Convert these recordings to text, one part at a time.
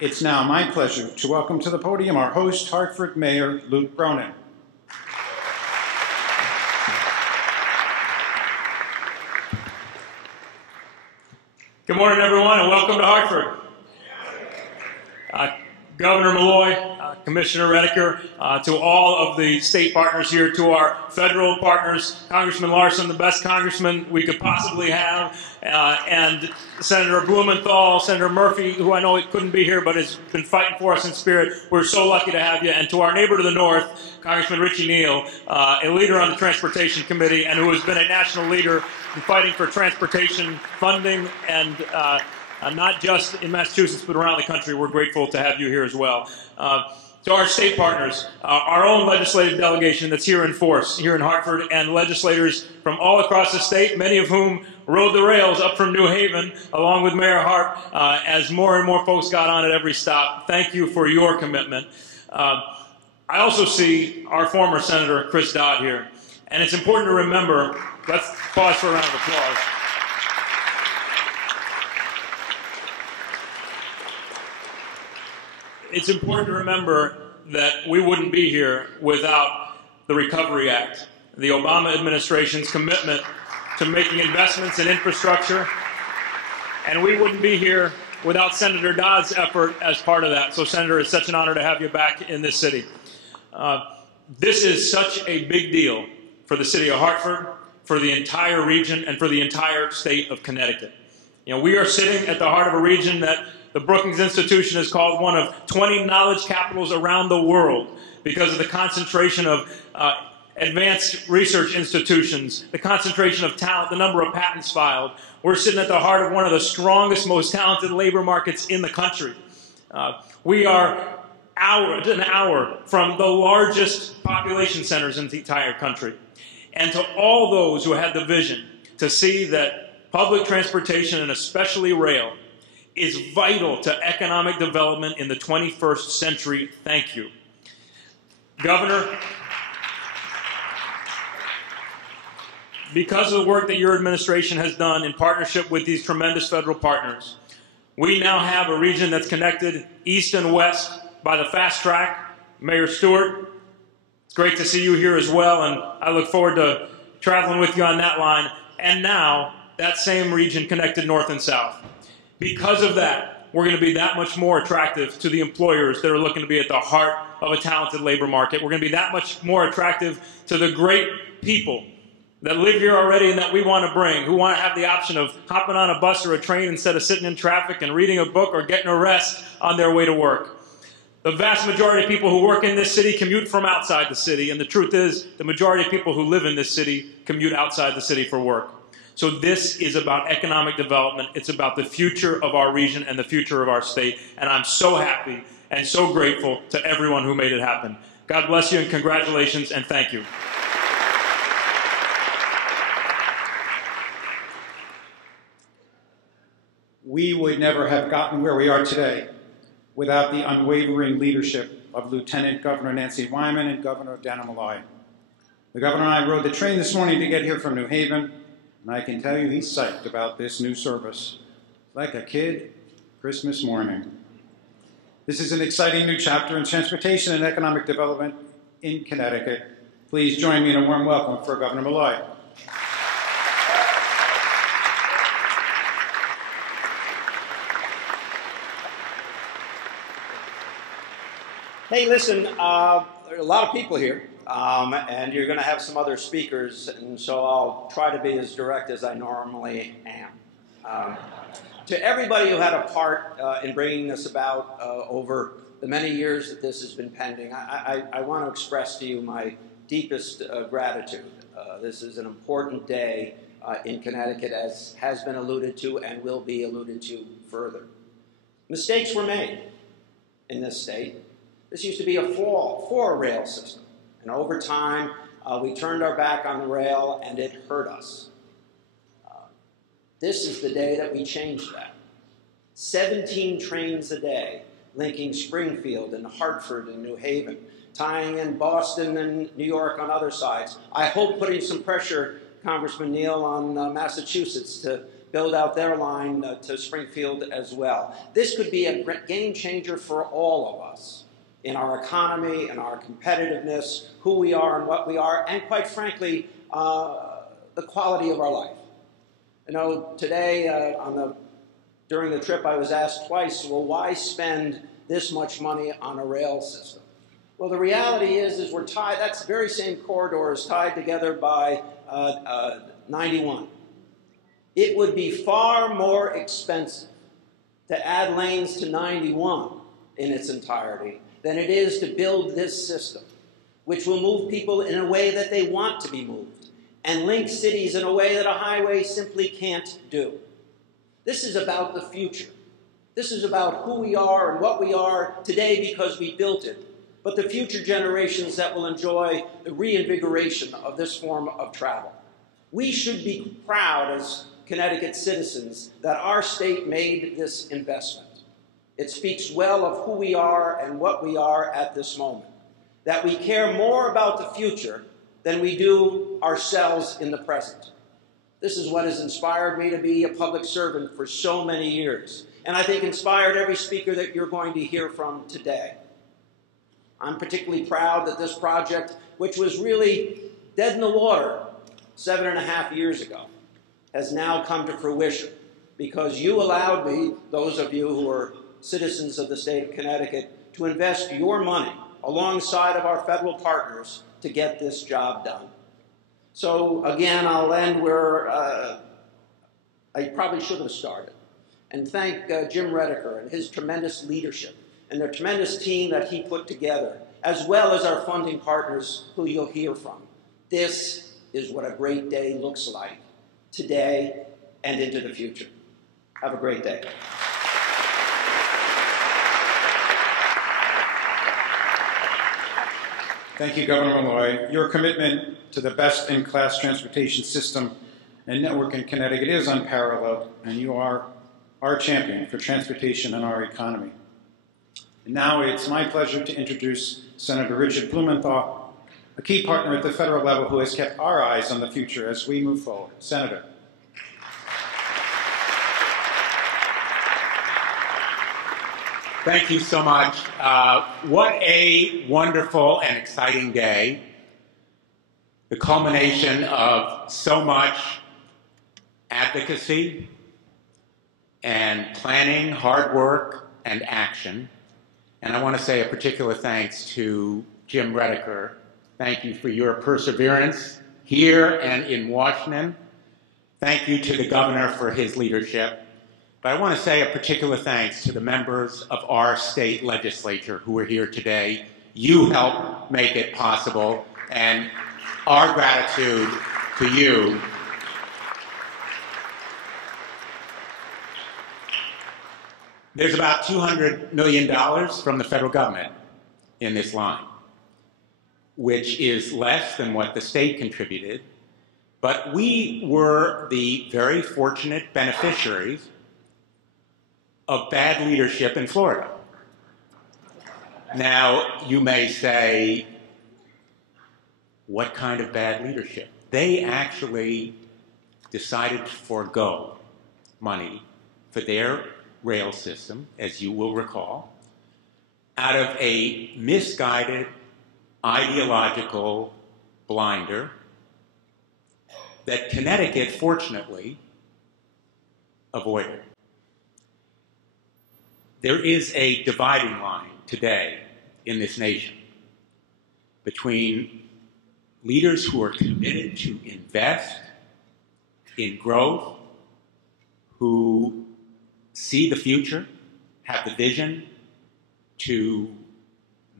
It's now my pleasure to welcome to the podium our host, Hartford Mayor Luke Bronin. Good morning, everyone, and welcome to Hartford. Governor Malloy, Commissioner Redeker, to all of the state partners here, to our federal partners, Congressman Larson, the best congressman we could possibly have, and Senator Blumenthal, Senator Murphy, who I know couldn't be here but has been fighting for us in spirit. We're so lucky to have you. And to our neighbor to the north, Congressman Richard E, a leader on the Transportation Committee and who has been a national leader in fighting for transportation funding and not just in Massachusetts, but around the country. We're grateful to have you here as well. To our state partners, our own legislative delegation that's here in force, here in Hartford, and legislators from all across the state, many of whom rode the rails up from New Haven, along with Mayor Hart, as more and more folks got on at every stop. Thank you for your commitment. I also see our former Senator Chris Dodd here, and it's important to remember, let's pause for a round of applause. It's important to remember that we wouldn't be here without the Recovery Act, the Obama administration's commitment to making investments in infrastructure, and we wouldn't be here without Senator Dodd's effort as part of that. So, Senator, it's such an honor to have you back in this city. This is such a big deal for the city of Hartford, for the entire region, and for the entire state of Connecticut. You know, we are sitting at the heart of a region that the Brookings Institution has called one of 20 knowledge capitals around the world because of the concentration of advanced research institutions, the concentration of talent, the number of patents filed. We're sitting at the heart of one of the strongest, most talented labor markets in the country. We are an hour from the largest population centers in the entire country. And to all those who had the vision to see that public transportation, and especially rail, is vital to economic development in the 21st century, thank you. Governor, because of the work that your administration has done in partnership with these tremendous federal partners, we now have a region that's connected east and west by the fast track. Mayor Stewart, it's great to see you here as well, and I look forward to traveling with you on that line. And now, that same region connected north and south. Because of that, we're going to be that much more attractive to the employers that are looking to be at the heart of a talented labor market. We're going to be that much more attractive to the great people that live here already and that we want to bring, who want to have the option of hopping on a bus or a train instead of sitting in traffic and reading a book or getting a rest on their way to work. The vast majority of people who work in this city commute from outside the city, and the truth is the majority of people who live in this city commute outside the city for work. So this is about economic development. It's about the future of our region and the future of our state. And I'm so happy and so grateful to everyone who made it happen. God bless you and congratulations and thank you. We would never have gotten where we are today without the unwavering leadership of Lieutenant Governor Nancy Wyman and Governor Dannel Malloy. The governor and I rode the train this morning to get here from New Haven, and I can tell you he's psyched about this new service. Like a kid, Christmas morning. This is an exciting new chapter in transportation and economic development in Connecticut. Please join me in a warm welcome for Governor Malloy. Hey, listen, there are a lot of people here. And you're going to have some other speakers, and so I'll try to be as direct as I normally am. To everybody who had a part in bringing this about over the many years that this has been pending, I want to express to you my deepest gratitude. This is an important day in Connecticut, as has been alluded to and will be alluded to further. Mistakes were made in this state. This used to be a four rail system. And over time, we turned our back on the rail, and it hurt us. This is the day that we changed that. 17 trains a day, linking Springfield and Hartford and New Haven, tying in Boston and New York on other sides. I hope putting some pressure, Congressman Neal, on Massachusetts to build out their line to Springfield as well. This could be a game changer for all of us in our economy, in our competitiveness, who we are and what we are, and quite frankly, the quality of our life. You know, today during the trip I was asked twice, well, why spend this much money on a rail system? Well, the reality is we're tied, that very same corridor is tied together by 91. It would be far more expensive to add lanes to 91 in its entirety than it is to build this system, which will move people in a way that they want to be moved and link cities in a way that a highway simply can't do. This is about the future. This is about who we are and what we are today because we built it, but the future generations that will enjoy the reinvigoration of this form of travel. We should be proud as Connecticut citizens that our state made this investment. It speaks well of who we are and what we are at this moment, that we care more about the future than we do ourselves in the present. This is what has inspired me to be a public servant for so many years, and I think inspired every speaker that you're going to hear from today. I'm particularly proud that this project, which was really dead in the water 7.5 years ago, has now come to fruition because you allowed me, those of you who are citizens of the state of Connecticut, to invest your money alongside of our federal partners to get this job done. So again, I'll end where I probably should have started, and thank Jim Redeker and his tremendous leadership and the tremendous team that he put together, as well as our funding partners who you'll hear from. This is what a great day looks like today and into the future. Have a great day. Thank you, Governor Malloy. Your commitment to the best-in-class transportation system and network in Connecticut is unparalleled, and you are our champion for transportation and our economy. And now it's my pleasure to introduce Senator Richard Blumenthal, a key partner at the federal level who has kept our eyes on the future as we move forward. Senator. Thank you so much. What a wonderful and exciting day. The culmination of so much advocacy and planning, hard work, and action. And I want to say a particular thanks to Jim Redeker. Thank you for your perseverance here and in Washington. Thank you to the governor for his leadership. But I want to say a particular thanks to the members of our state legislature who are here today. You helped make it possible, and our gratitude to you. There's about $200 million from the federal government in this line, which is less than what the state contributed. But we were the very fortunate beneficiaries of bad leadership in Florida. Now, you may say, what kind of bad leadership? They actually decided to forego money for their rail system, as you will recall, out of a misguided ideological blinder that Connecticut, fortunately, avoided. There is a dividing line today in this nation between leaders who are committed to invest in growth, who see the future, have the vision to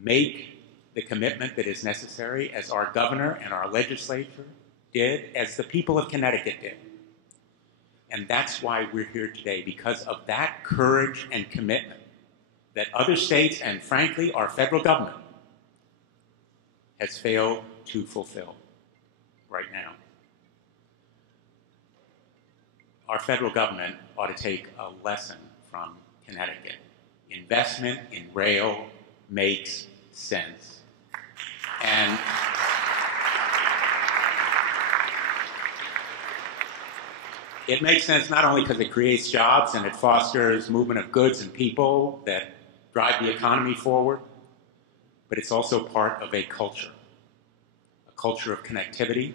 make the commitment that is necessary, as our governor and our legislature did, as the people of Connecticut did. And that's why we're here today, because of that courage and commitment that other states and, frankly, our federal government has failed to fulfill right now. Our federal government ought to take a lesson from Connecticut. Investment in rail makes sense. And it makes sense not only because it creates jobs and it fosters movement of goods and people that drive the economy forward, but it's also part of a culture of connectivity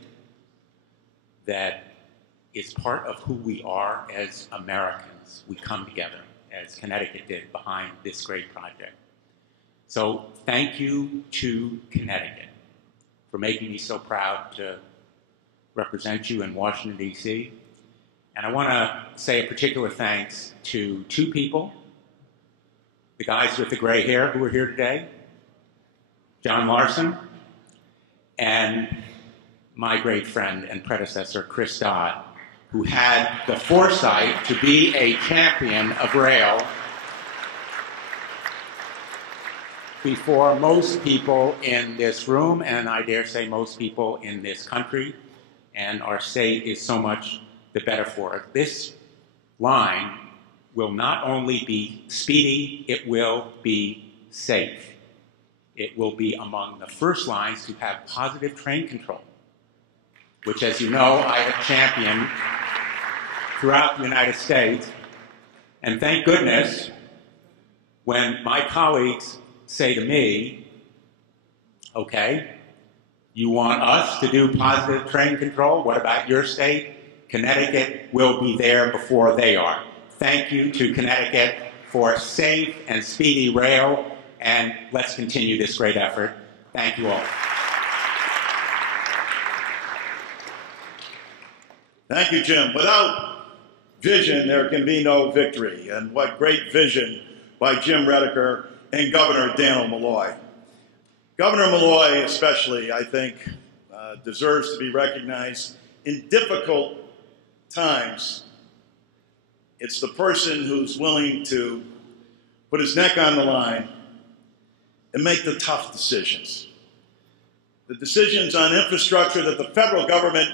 that is part of who we are as Americans. We come together, as Connecticut did, behind this great project. So thank you to Connecticut for making me so proud to represent you in Washington, D.C. And I want to say a particular thanks to two people, the guys with the gray hair who are here today, John Larson, and my great friend and predecessor, Chris Dodd, who had the foresight to be a champion of rail before most people in this room, and I dare say most people in this country, and our state is so much the better for it. This line will not only be speedy, it will be safe. It will be among the first lines to have positive train control, which, as you know, I have championed throughout the United States. And thank goodness, when my colleagues say to me, okay, you want us to do positive train control? What about your state? Connecticut will be there before they are. Thank you to Connecticut for safe and speedy rail, and let's continue this great effort. Thank you all. Thank you, Jim. Without vision, there can be no victory. And what great vision by Jim Redeker and Governor Dannel Malloy. Governor Malloy especially, I think, deserves to be recognized. In difficult times, it's the person who's willing to put his neck on the line and make the tough decisions. The decisions on infrastructure that the federal government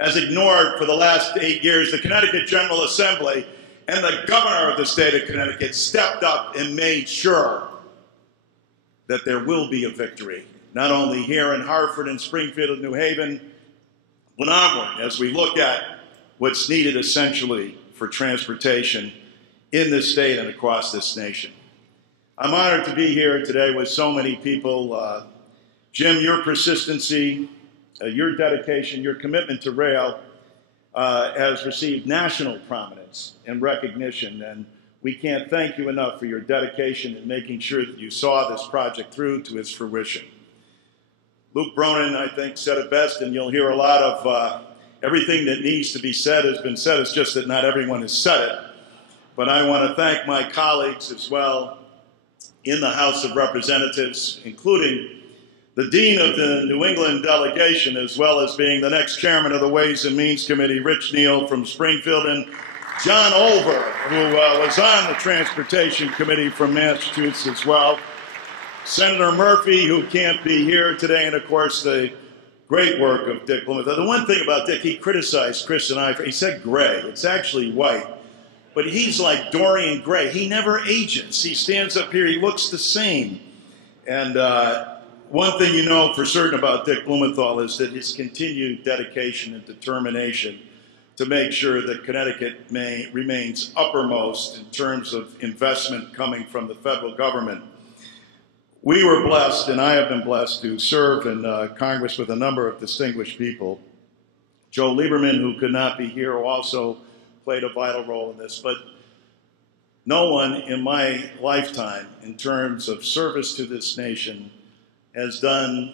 has ignored for the last 8 years. The Connecticut General Assembly and the governor of the state of Connecticut stepped up and made sure that there will be a victory, not only here in Hartford and Springfield and New Haven, but onward as we look at what's needed essentially for transportation in this state and across this nation. I'm honored to be here today with so many people. Jim, your persistency, your dedication, your commitment to rail has received national prominence and recognition, and we can't thank you enough for your dedication in making sure that you saw this project through to its fruition. Luke Bronin, I think, said it best, and you'll hear a lot of everything that needs to be said has been said. It's just that not everyone has said it. But I want to thank my colleagues as well in the House of Representatives, including the Dean of the New England delegation, as well as being the next chairman of the Ways and Means Committee, Neal from Springfield, and John Olver, who was on the Transportation Committee from Massachusetts as well. Senator Murphy, who can't be here today, and of course the great work of Dick Blumenthal. The one thing about Dick, he criticized Chris and I, he said gray, it's actually white. But he's like Dorian Gray. He never ages. He stands up here, he looks the same. And one thing you know for certain about Dick Blumenthal is that his continued dedication and determination to make sure that Connecticut remains uppermost in terms of investment coming from the federal government. We were blessed, and I have been blessed, to serve in Congress with a number of distinguished people. Joe Lieberman, who could not be here, who also played a vital role in this. But no one in my lifetime, in terms of service to this nation, has done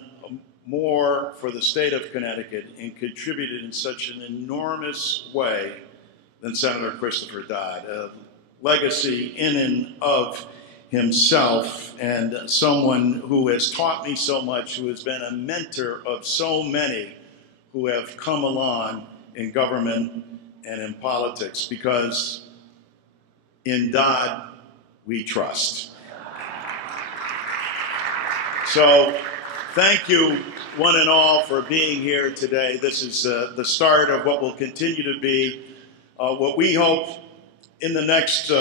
more for the state of Connecticut and contributed in such an enormous way than Senator Christopher Dodd. A legacy in and of himself, and someone who has taught me so much, who has been a mentor of so many who have come along in government and in politics, because in Dodd we trust. So thank you one and all for being here today. This is the start of what will continue to be what we hope in the next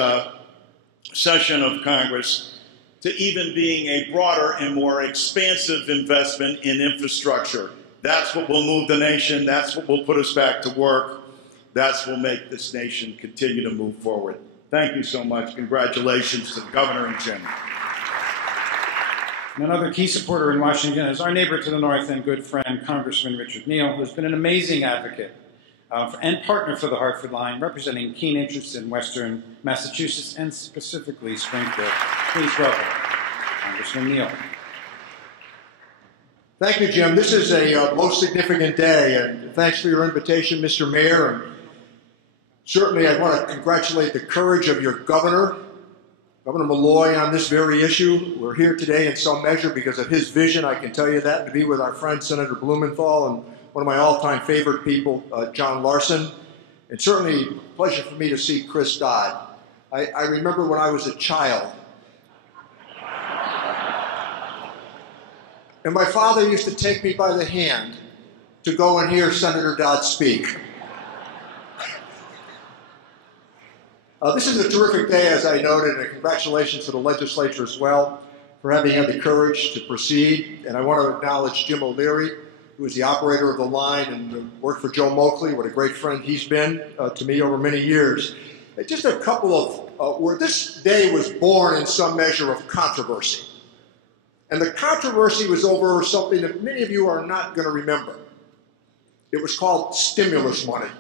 session of Congress to even being a broader and more expansive investment in infrastructure. That's what will move the nation. That's what will put us back to work. That's what will make this nation continue to move forward. Thank you so much. Congratulations to the Governor and Jim. And another key supporter in Washington is our neighbor to the north and good friend, Congressman Richard Neal, who has been an amazing advocate and partner for the Hartford line, representing keen interests in Western Massachusetts and specifically Springfield. Please welcome Congressman Neal. Thank you, Jim. This is a most significant day, and thanks for your invitation, Mr. Mayor. And certainly, I want to congratulate the courage of your governor, Governor Malloy, on this very issue. We're here today in some measure because of his vision, I can tell you that, to be with our friend Senator Blumenthal and one of my all-time favorite people, John Larson. And certainly a pleasure for me to see Chris Dodd. I remember when I was a child, and my father used to take me by the hand to go and hear Senator Dodd speak. This is a terrific day, as I noted, and congratulations to the legislature as well for having had the courage to proceed. And I want to acknowledge Jim O'Leary, who is the operator of the line and worked for Joe Moakley. What a great friend he's been to me over many years. Just a couple of where this day was born in some measure of controversy. And the controversy was over something that many of you are not going to remember. It was called stimulus money.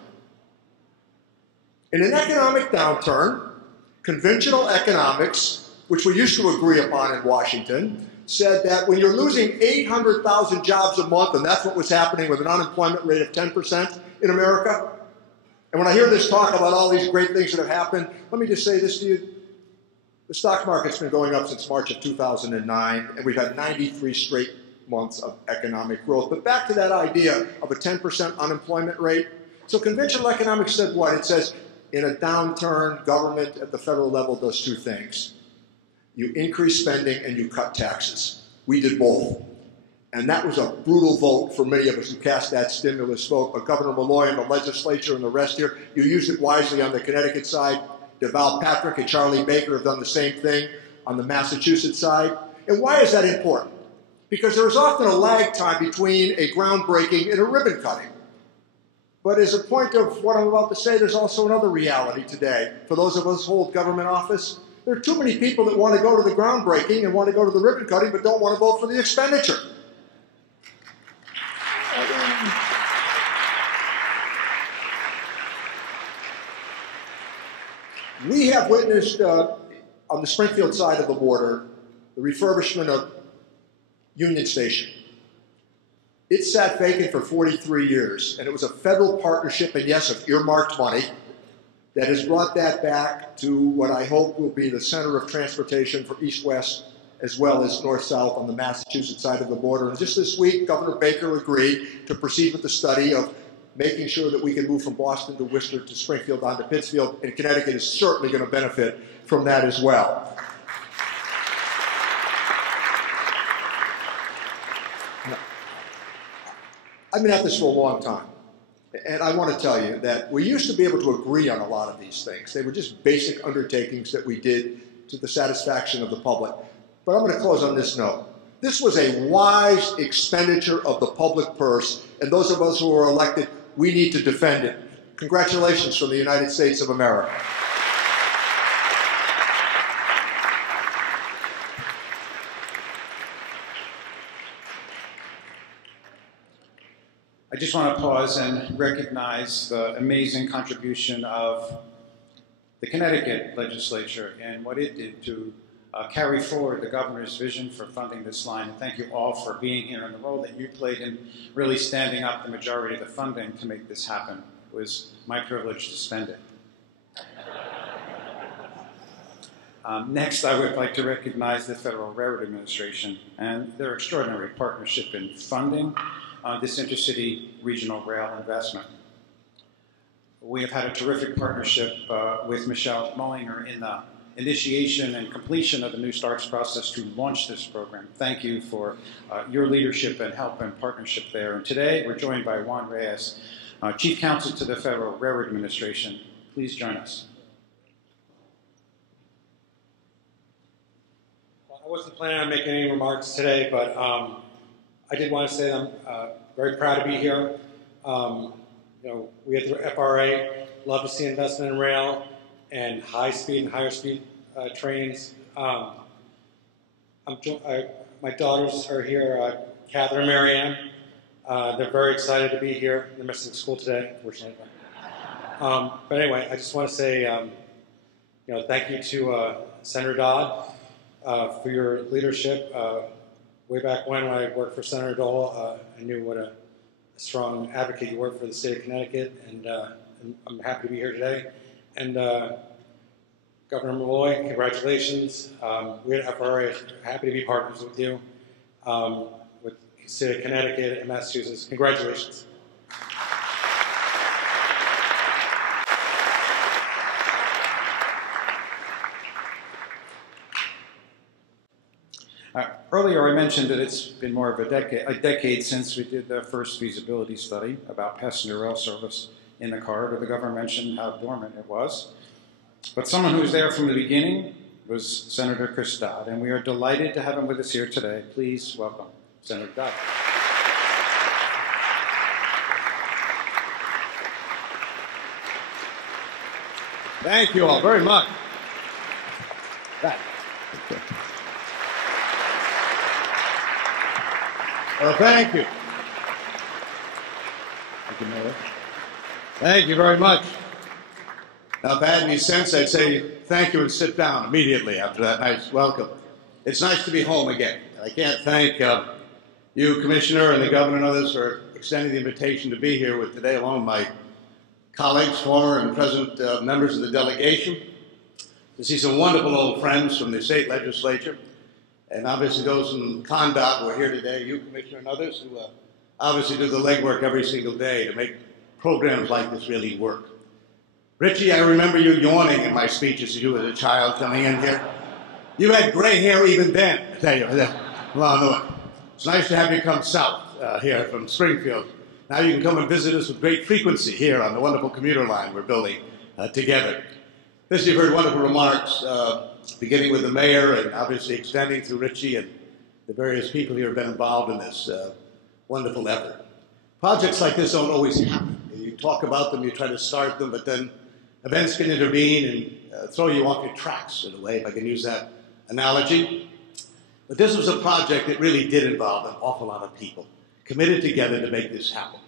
In an economic downturn, conventional economics, which we used to agree upon in Washington, said that when you're losing 800,000 jobs a month, and that's what was happening with an unemployment rate of 10% in America, and when I hear this talk about all these great things that have happened, let me just say this to you. The stock market's been going up since March of 2009, and we've had 93 straight months of economic growth. But back to that idea of a 10% unemployment rate. So conventional economics said what? It says, in a downturn, government at the federal level does two things. You increase spending and you cut taxes. We did both. And that was a brutal vote for many of us who cast that stimulus vote. But Governor Malloy and the legislature and the rest here, you used it wisely on the Connecticut side. DeVal Patrick and Charlie Baker have done the same thing on the Massachusetts side. And why is that important? Because there is often a lag time between a groundbreaking and a ribbon cutting. But as a point of what I'm about to say, there's also another reality today. For those of us who hold government office, there are too many people that want to go to the groundbreaking and want to go to the ribbon cutting, but don't want to vote for the expenditure. We have witnessed on the Springfield side of the border the refurbishment of Union Station. It sat vacant for 43 years, and it was a federal partnership, and yes, of earmarked money, that has brought that back to what I hope will be the center of transportation for east-west as well as north-south on the Massachusetts side of the border. And just this week, Governor Baker agreed to proceed with the study of making sure that we can move from Boston to Worcester to Springfield on to Pittsfield, and Connecticut is certainly going to benefit from that as well. I've been at this for a long time, and I want to tell you that we used to be able to agree on a lot of these things. They were just basic undertakings that we did to the satisfaction of the public. But I'm going to close on this note. This was a wise expenditure of the public purse, and those of us who are elected, we need to defend it. Congratulations from the United States of America. I just want to pause and recognize the amazing contribution of the Connecticut legislature and what it did to carry forward the governor's vision for funding this line. And thank you all for being here and the role that you played in really standing up the majority of the funding to make this happen. It was my privilege to spend it. Next, I would like to recognize the Federal Railroad Administration and their extraordinary partnership in funding this intercity regional rail investment. We have had a terrific partnership with Michelle Mullinger in the initiation and completion of the New Starts process to launch this program. Thank you for your leadership and help and partnership there. And today we're joined by Juan Reyes, Chief Counsel to the Federal Railroad Administration. Please join us. I wasn't planning on making any remarks today, but I did want to say I'm very proud to be here. We at the FRA love to see investment in rail and high speed and higher speed trains. My daughters are here, Catherine and Marianne. They're very excited to be here. They're missing school today, unfortunately. But anyway, I just want to say, thank you to Senator Dodd for your leadership. Way back when I worked for Senator Dole, I knew what a strong advocate you were for the state of Connecticut, and I'm happy to be here today. And Governor Malloy, congratulations. We at FRA are happy to be partners with you, with the state of Connecticut and Massachusetts. Congratulations. Earlier I mentioned that it's been more of a decade since we did the first feasibility study about passenger rail service in the corridor. The governor mentioned how dormant it was. But someone who was there from the beginning was Senator Chris Dodd, and we are delighted to have him with us here today. Please welcome Senator Dodd. Thank you all very much. Well, thank you. Thank you, Mayor. Thank you very much. Now, if I had any sense, I'd say thank you and sit down immediately after that nice welcome. It's nice to be home again. I can't thank you, Commissioner, and the Governor and others for extending the invitation to be here with today, along with my colleagues, former and present members of the delegation, to see some wonderful old friends from the state legislature, and obviously those from CONDOT who are here today, you, Commissioner, and others who obviously do the legwork every single day to make programs like this really work. Richie, I remember you yawning in my speeches as you were a child coming in here. You had gray hair even then, I tell you. Well, it's nice to have you come south here from Springfield. Now you can come and visit us with great frequency here on the wonderful commuter line we're building together. This, you've heard wonderful remarks, beginning with the mayor and obviously extending through Richie and the various people here who have been involved in this wonderful effort. Projects like this don't always happen. You talk about them, you try to start them, but then events can intervene and throw you off your tracks, in a way, if I can use that analogy. But this was a project that really did involve an awful lot of people committed together to make this happen.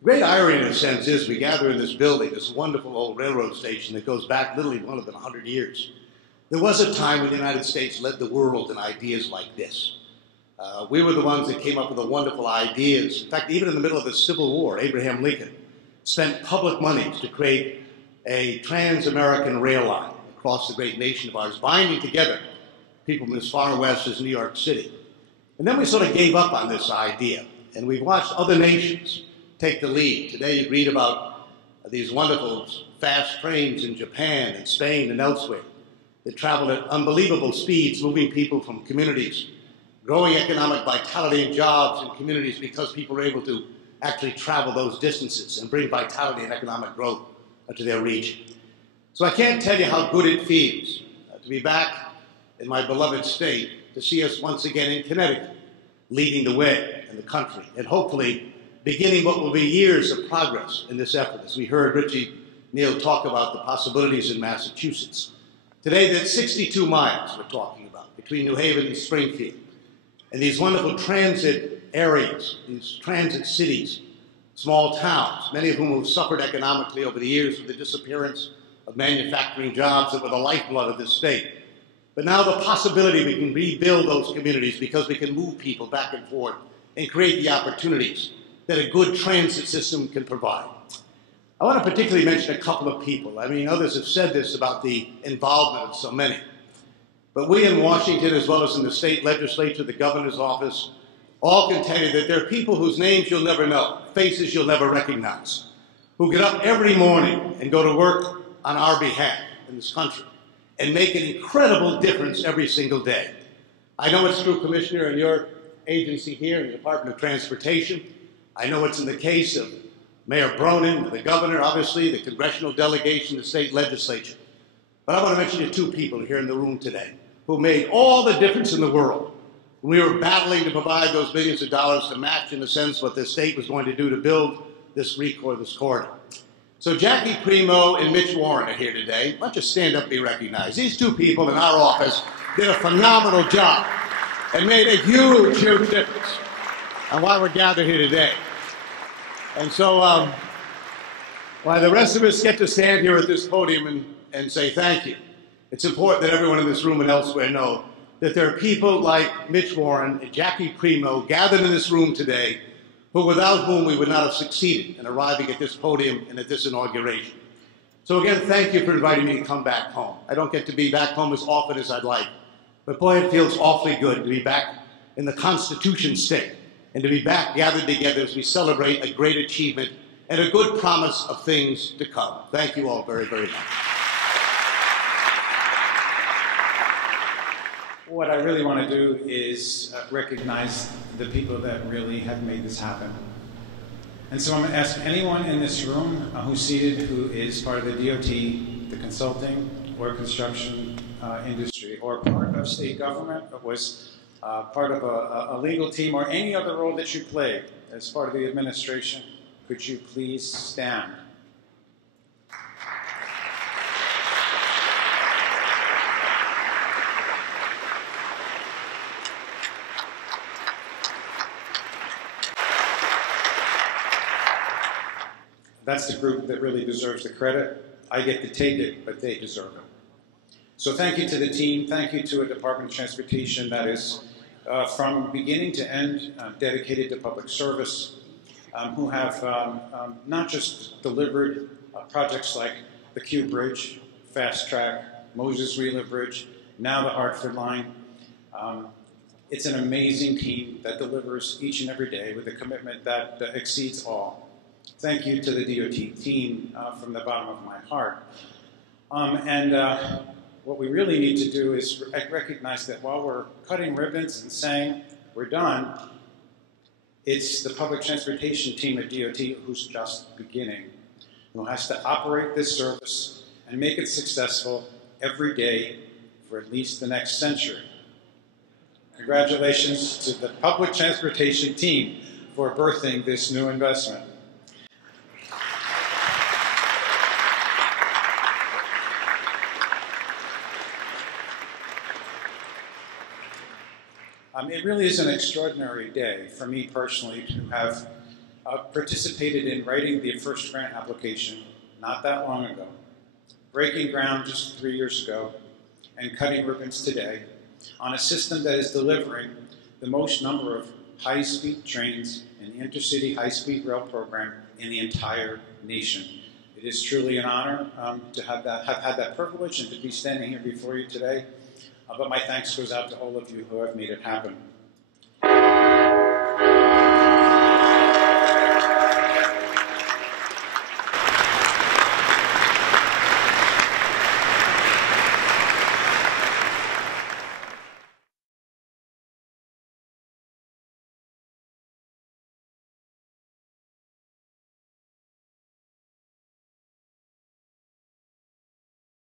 The great irony, in a sense, is we gather in this building, this wonderful old railroad station that goes back literally more than 100 years. There was a time when the United States led the world in ideas like this. We were the ones that came up with the wonderful ideas. In fact, even in the middle of the Civil War, Abraham Lincoln spent public money to create a trans-American rail line across the great nation of ours, binding together people from as far west as New York City. And then we sort of gave up on this idea, and we've watched other nations take the lead. Today you read about these wonderful fast trains in Japan and Spain and elsewhere that travel at unbelievable speeds, moving people from communities, growing economic vitality and jobs in communities because people are able to actually travel those distances and bring vitality and economic growth to their region. So I can't tell you how good it feels to be back in my beloved state, to see us once again in Connecticut, leading the way in the country, and hopefully beginning what will be years of progress in this effort, as we heard Richie Neal talk about the possibilities in Massachusetts. Today, that's 62 miles we're talking about between New Haven and Springfield. And these wonderful transit areas, these transit cities, small towns, many of whom have suffered economically over the years with the disappearance of manufacturing jobs that were the lifeblood of this state. But now the possibility we can rebuild those communities because we can move people back and forth and create the opportunities that a good transit system can provide. I want to particularly mention a couple of people. I mean, others have said this about the involvement of so many. But we in Washington, as well as in the state legislature, the governor's office, all can tell you that there are people whose names you'll never know, faces you'll never recognize, who get up every morning and go to work on our behalf in this country and make an incredible difference every single day. I know it's true, Commissioner, in your agency here in the Department of Transportation. I know it's in the case of Mayor Bronin, the governor, obviously, the congressional delegation, the state legislature. But I want to mention you two people here in the room today who made all the difference in the world when we were battling to provide those billions of dollars to match, in a sense, what the state was going to do to build this corridor. So Jackie Primo and Mitch Warren are here today. Why don't you stand up and be recognized? These two people in our office did a phenomenal job and made a huge, huge difference on why we're gathered here today. And so while the rest of us get to stand here at this podium and say thank you, it's important that everyone in this room and elsewhere know that there are people like Mitch Warren and Jackie Primo gathered in this room today without whom we would not have succeeded in arriving at this podium and at this inauguration. So again, thank you for inviting me to come back home. I don't get to be back home as often as I'd like, but boy, it feels awfully good to be back in the Constitution state and to be back gathered together as we celebrate a great achievement and a good promise of things to come. Thank you all very, very much. What I really want to do is recognize the people that really have made this happen. And so I'm going to ask anyone in this room who's seated who is part of the DOT, the consulting or construction industry, or part of state government, or was part of a legal team, or any other role that you played as part of the administration, could you please stand? That's the group that really deserves the credit. I get to take it, but they deserve it. So thank you to the team. Thank you to a Department of Transportation that is, from beginning to end, dedicated to public service, who have not just delivered projects like the Q Bridge, Fast Track, Moses Wheeler Bridge, now the Hartford line. It's an amazing team that delivers each and every day with a commitment that exceeds all. Thank you to the DOT team from the bottom of my heart. What we really need to do is recognize that while we're cutting ribbons and saying we're done, it's the public transportation team at DOT who's just beginning, who has to operate this service and make it successful every day for at least the next century. Congratulations to the public transportation team for birthing this new investment. It really is an extraordinary day for me personally to have participated in writing the first grant application not that long ago, breaking ground just 3 years ago, and cutting ribbons today on a system that is delivering the most number of high-speed trains in the intercity high-speed rail program in the entire nation. It is truly an honor to have had that privilege and to be standing here before you today. But my thanks goes out to all of you who have made it happen.